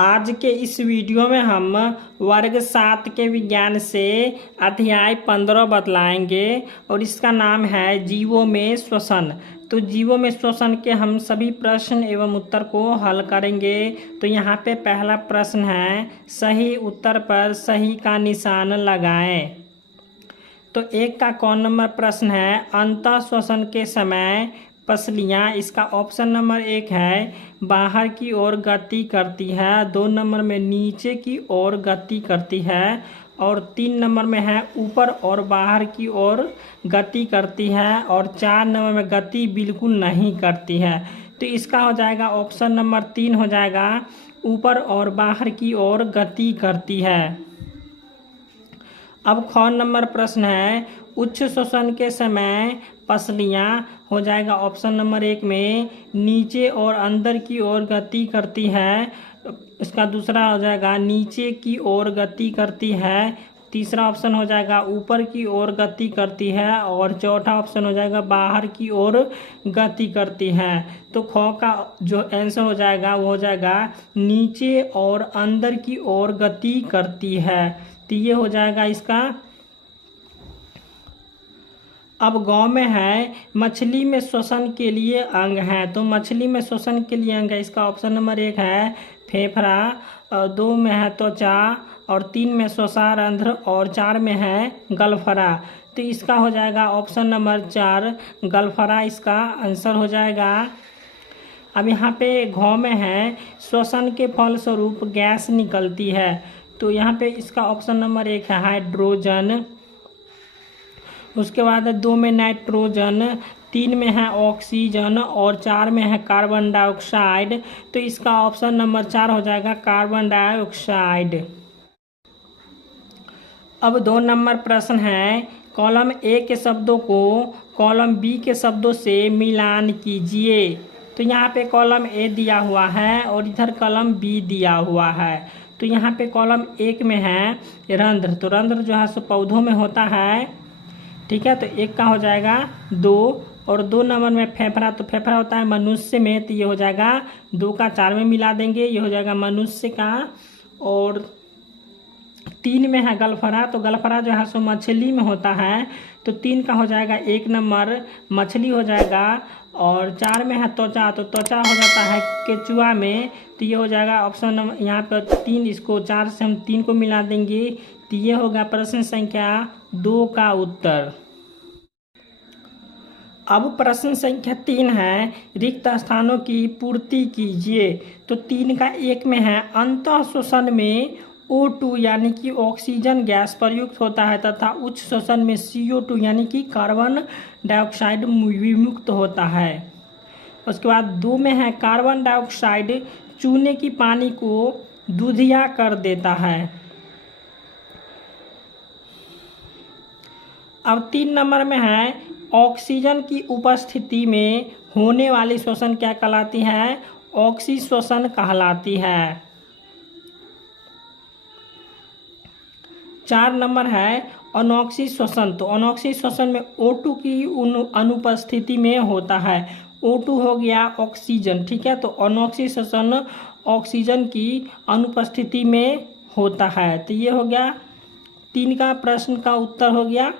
आज के इस वीडियो में हम वर्ग 7 के विज्ञान से अध्याय 15 बतलाएंगे और इसका नाम है जीवों में श्वसन। तो जीवों में श्वसन के हम सभी प्रश्न एवं उत्तर को हल करेंगे। तो यहाँ पे पहला प्रश्न है, सही उत्तर पर सही का निशान लगाएं। तो एक का कौन नंबर प्रश्न है, अंतः श्वसन के समय पसलियाँ, इसका ऑप्शन नंबर 1 है बाहर की ओर गति करती है, 2 नंबर में नीचे की ओर गति करती है और 3 नंबर में है ऊपर और बाहर की ओर गति करती है और 4 नंबर में गति बिल्कुल नहीं करती है। तो इसका हो जाएगा ऑप्शन नंबर 3 हो जाएगा, ऊपर और बाहर की ओर गति करती है। अब ख नंबर प्रश्न है, उच्च श्वसन के समय पसलियाँ, हो जाएगा ऑप्शन नंबर 1 में नीचे और अंदर की ओर गति करती है, इसका दूसरा हो जाएगा नीचे की ओर गति करती है, तीसरा ऑप्शन हो जाएगा ऊपर की ओर गति करती है और चौथा ऑप्शन हो जाएगा बाहर की ओर गति करती है। तो ख का जो आंसर हो जाएगा वो हो जाएगा नीचे और अंदर की ओर गति करती है। तो ये हो जाएगा इसका। अब गांव में है, मछली में श्वसन के लिए अंग है। तो मछली में श्वसन के लिए अंग है, इसका ऑप्शन नंबर 1 है फेफड़ा, 2 में है त्वचा और 3 में श्वसारंध्र और 4 में है गलफरा। तो इसका हो जाएगा ऑप्शन नंबर 4 गलफरा, इसका आंसर हो जाएगा। अब यहाँ पे घाव में है, श्वसन के फलस्वरूप गैस निकलती है। तो यहाँ पे इसका ऑप्शन नंबर 1 है हाइड्रोजन, उसके बाद 2 में नाइट्रोजन, 3 में है ऑक्सीजन और 4 में है कार्बन डाइऑक्साइड। तो इसका ऑप्शन नंबर 4 हो जाएगा कार्बन डाइऑक्साइड। अब 2 नंबर प्रश्न है, कॉलम ए के शब्दों को कॉलम बी के शब्दों से मिलान कीजिए। तो यहाँ पे कॉलम ए दिया हुआ है और इधर कॉलम बी दिया हुआ है। तो यहाँ पे कॉलम 1 में है रंध्र, तो रंध्र जो है सो पौधों में होता है, ठीक है। तो 1 का हो जाएगा 2 और 2 नंबर में फेफड़ा, तो फेफड़ा होता है मनुष्य में, तो ये हो जाएगा 2 का 4 में मिला देंगे, ये हो जाएगा मनुष्य का। और 3 में है गलफरा, तो गलफरा जो है सो मछली में होता है, तो 3 का हो जाएगा 1 नंबर मछली हो जाएगा। और 4 में है त्वचा, तो त्वचा हो जाता है केचुआ में, तो ये हो जाएगा ऑप्शन नंबर यहाँ पर 3, इसको 4 से हम 3 को मिला देंगे, तो ये होगा प्रश्न संख्या 2 का उत्तर। अब प्रश्न संख्या 3 है, रिक्त स्थानों की पूर्ति कीजिए। तो 3 का 1 में है अंतः श्वसन में O2 यानी कि ऑक्सीजन गैस प्रयुक्त होता है तथा उच्च श्वसन में CO2 यानी कि कार्बन डाइऑक्साइड विमुक्त होता है। उसके बाद 2 में है कार्बन डाइऑक्साइड चूने की पानी को दूधिया कर देता है। अब 3 नंबर में है ऑक्सीजन की उपस्थिति में होने वाली श्वसन क्या कहलाती है, ऑक्सीश्वसन कहलाती है। 4 नंबर है अनोक्सी श्वसन, तो अनोक्सी श्वसन में O2 की अनुपस्थिति में होता है। O2 हो गया ऑक्सीजन, ठीक है। तो अनोक्सी श्वसन ऑक्सीजन की अनुपस्थिति में होता है। तो ये हो गया 3 का प्रश्न का उत्तर हो गया।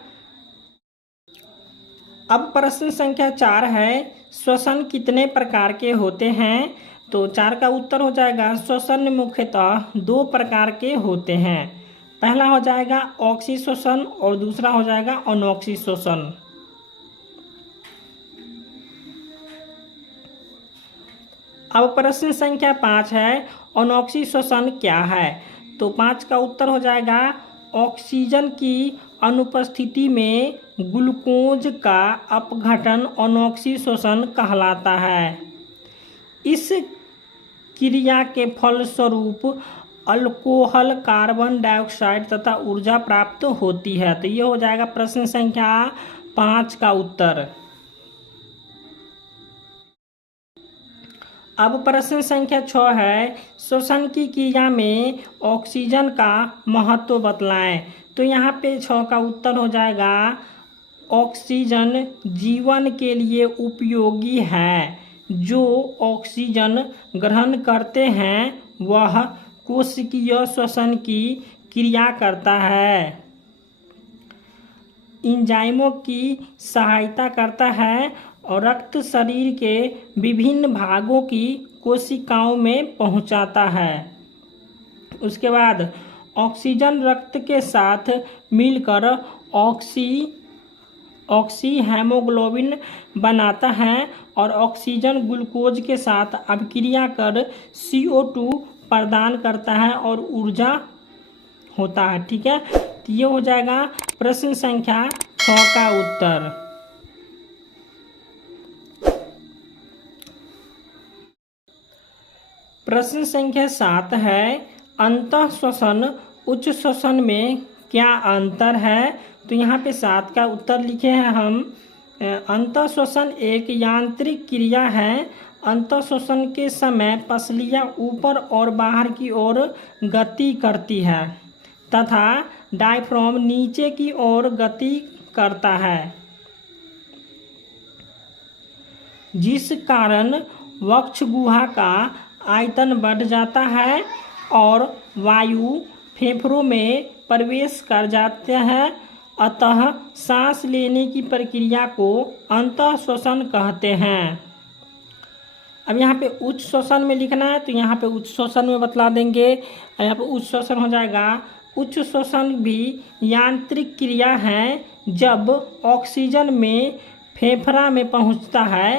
अब प्रश्न संख्या 4 है, श्वसन कितने प्रकार के होते हैं। तो 4 का उत्तर हो जाएगा श्वसन मुख्यतः 2 प्रकार के होते हैं। पहला हो जाएगा ऑक्सी श्वसन और दूसरा हो जाएगा अनोक्सी श्वसन। अब प्रश्न संख्या 5 है, अनोक्सी श्वसन क्या है। तो 5 का उत्तर हो जाएगा ऑक्सीजन की अनुपस्थिति में ग्लूकोज का अपघटन अनोक्सी श्वसन कहलाता है। इस क्रिया के फलस्वरूप अल्कोहल, कार्बन डाइऑक्साइड तथा ऊर्जा प्राप्त होती है। तो ये हो जाएगा प्रश्न संख्या 5 का उत्तर। अब प्रश्न संख्या 6 है, श्वसन की क्रिया में ऑक्सीजन का महत्व बतलाएं। तो यहाँ पे 6 का उत्तर हो जाएगा ऑक्सीजन जीवन के लिए उपयोगी है। जो ऑक्सीजन ग्रहण करते हैं वह कोशिकीय श्वसन की क्रिया करता है, एंजाइमों की सहायता करता है और रक्त शरीर के विभिन्न भागों की कोशिकाओं में पहुंचाता है। उसके बाद ऑक्सीजन रक्त के साथ मिलकर ऑक्सी हेमोग्लोबिन बनाता है और ऑक्सीजन ग्लूकोज के साथ अभिक्रिया कर CO2 प्रदान करता है और ऊर्जा होता है। ठीक है, तो ये हो जाएगा प्रश्न संख्या 6 का उत्तर। प्रश्न संख्या 7 है, अंतः श्वसन उच्च श्वसन में क्या अंतर है? तो यहाँ पे 7 का उत्तर लिखे हैं हम। अंतः श्वसन एक यांत्रिक क्रिया है। अंतः श्वसन के समय पसलियाँ ऊपर और बाहर की ओर गति करती है तथा डायफ्राम नीचे की ओर गति करता है, जिस कारण वक्ष गुहा का आयतन बढ़ जाता है और वायु फेफड़ों में प्रवेश कर जाते हैं। अतः सांस लेने की प्रक्रिया को अंतः श्वसन कहते हैं। अब यहाँ पे उच्च श्वसन में लिखना है, तो यहाँ पे उच्च श्वसन में बतला देंगे। यहाँ पे उच्च श्वसन हो जाएगा, उच्च श्वसन भी यांत्रिक क्रिया है जब ऑक्सीजन में फेफड़ा में पहुँचता है।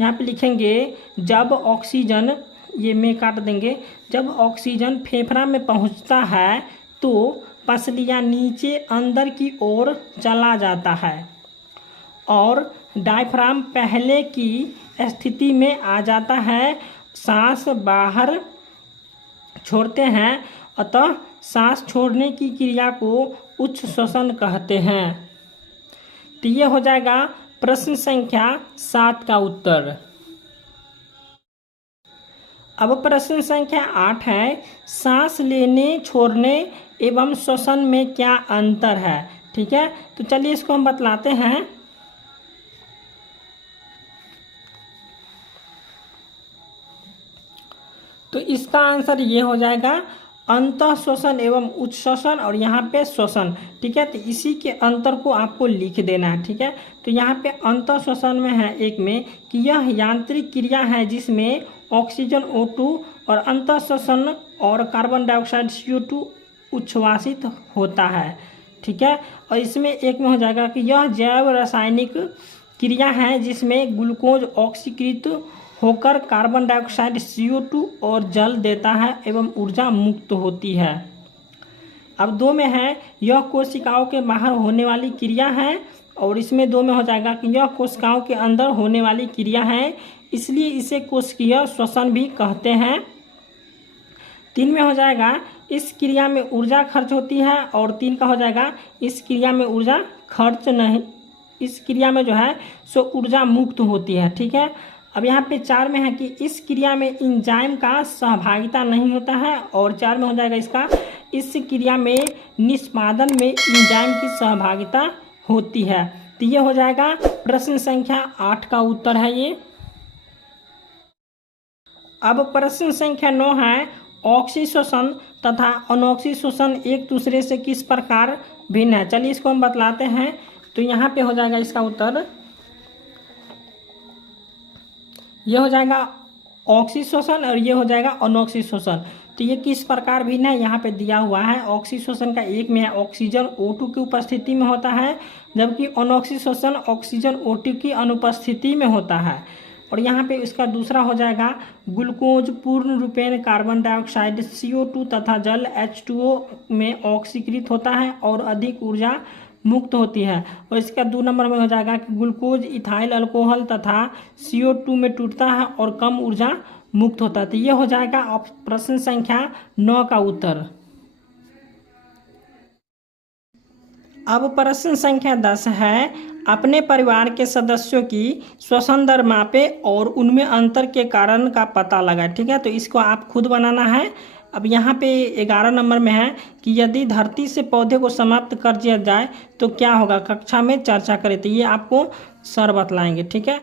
यहाँ पे लिखेंगे जब ऑक्सीजन, ये में काट देंगे, जब ऑक्सीजन फेफड़ा में पहुँचता है तो पसलियाँ नीचे अंदर की ओर चला जाता है और डायफ्राम पहले की स्थिति में आ जाता है। सांस बाहर छोड़ते हैं, अतः सांस छोड़ने की क्रिया को उच्च श्वसन कहते हैं। तो ये हो जाएगा प्रश्न संख्या 7 का उत्तर। अब प्रश्न संख्या 8 है, सांस लेने, छोड़ने एवं श्वसन में क्या अंतर है? ठीक है, तो चलिए इसको हम बतलाते हैं। तो इसका आंसर ये हो जाएगा अंतः श्वसन एवं उच्च श्वसन, और यहाँ पे श्वसन। ठीक है, तो इसी के अंतर को आपको लिख देना है। ठीक है, तो यहाँ पे अंतः श्वसन में है एक में कि यह यांत्रिक क्रिया है जिसमें ऑक्सीजन O2 और अंतः श्वसन और कार्बन डाइऑक्साइड CO2 उच्छ्वासित होता है। ठीक है, और इसमें एक में हो जाएगा कि यह जैव रासायनिक क्रिया है जिसमें ग्लूकोज ऑक्सीकृत होकर कार्बन डाइऑक्साइड CO2 और जल देता है एवं ऊर्जा मुक्त होती है। अब 2 में है, यह कोशिकाओं के बाहर होने वाली क्रिया है, और इसमें 2 में हो जाएगा कि यह कोशिकाओं के अंदर होने वाली क्रिया है, इसलिए इसे कोशिकीय श्वसन भी कहते हैं। 3 में हो जाएगा, इस क्रिया में ऊर्जा खर्च होती है, और 3 का हो जाएगा, इस क्रिया में ऊर्जा खर्च नहीं, इस क्रिया में जो है सो ऊर्जा मुक्त होती है। ठीक है, अब यहाँ पे 4 में है कि इस क्रिया में एंजाइम का सहभागिता नहीं होता है, और 4 में हो जाएगा इसका, इस क्रिया में निष्पादन में एंजाइम की सहभागिता होती है। तो ये हो जाएगा प्रश्न संख्या 8 का उत्तर है ये। अब प्रश्न संख्या 9 है, ऑक्सी श्वसन तथा अनॉक्सी श्वसन एक दूसरे से किस प्रकार भिन्न है? चलिए इसको हम बतलाते हैं। तो यहाँ पे हो जाएगा इसका उत्तर, ये हो जाएगा ऑक्सी श्वसन और ये हो जाएगा अनॉक्सी श्वसन। तो ये किस प्रकार भिन्न है यहाँ पे दिया हुआ है। ऑक्सी श्वसन का एक में है ऑक्सीजन O2 की उपस्थिति में होता है, जबकि अनॉक्सी श्वसन ऑक्सीजन O2 की अनुपस्थिति में होता है। और यहाँ पे इसका दूसरा हो जाएगा, ग्लूकोज पूर्ण रूपेण कार्बन डाइऑक्साइड CO2 तथा जल H2O में ऑक्सीकृत होता है और अधिक ऊर्जा मुक्त होती है। और इसका 2 नंबर में हो जाएगा कि ग्लूकोज इथाइल अल्कोहल तथा CO2 में टूटता है और कम ऊर्जा मुक्त होता है। तो ये हो जाएगा प्रश्न संख्या 9 का उत्तर। अब प्रश्न संख्या 10 है, अपने परिवार के सदस्यों की श्वसन दर मापे और उनमें अंतर के कारण का पता लगाए। ठीक है, तो इसको आप खुद बनाना है। अब यहाँ पे 11 नंबर में है कि यदि धरती से पौधे को समाप्त कर दिया जाए तो क्या होगा, कक्षा में चर्चा करें। तो ये आपको सर बतलाएंगे। ठीक है।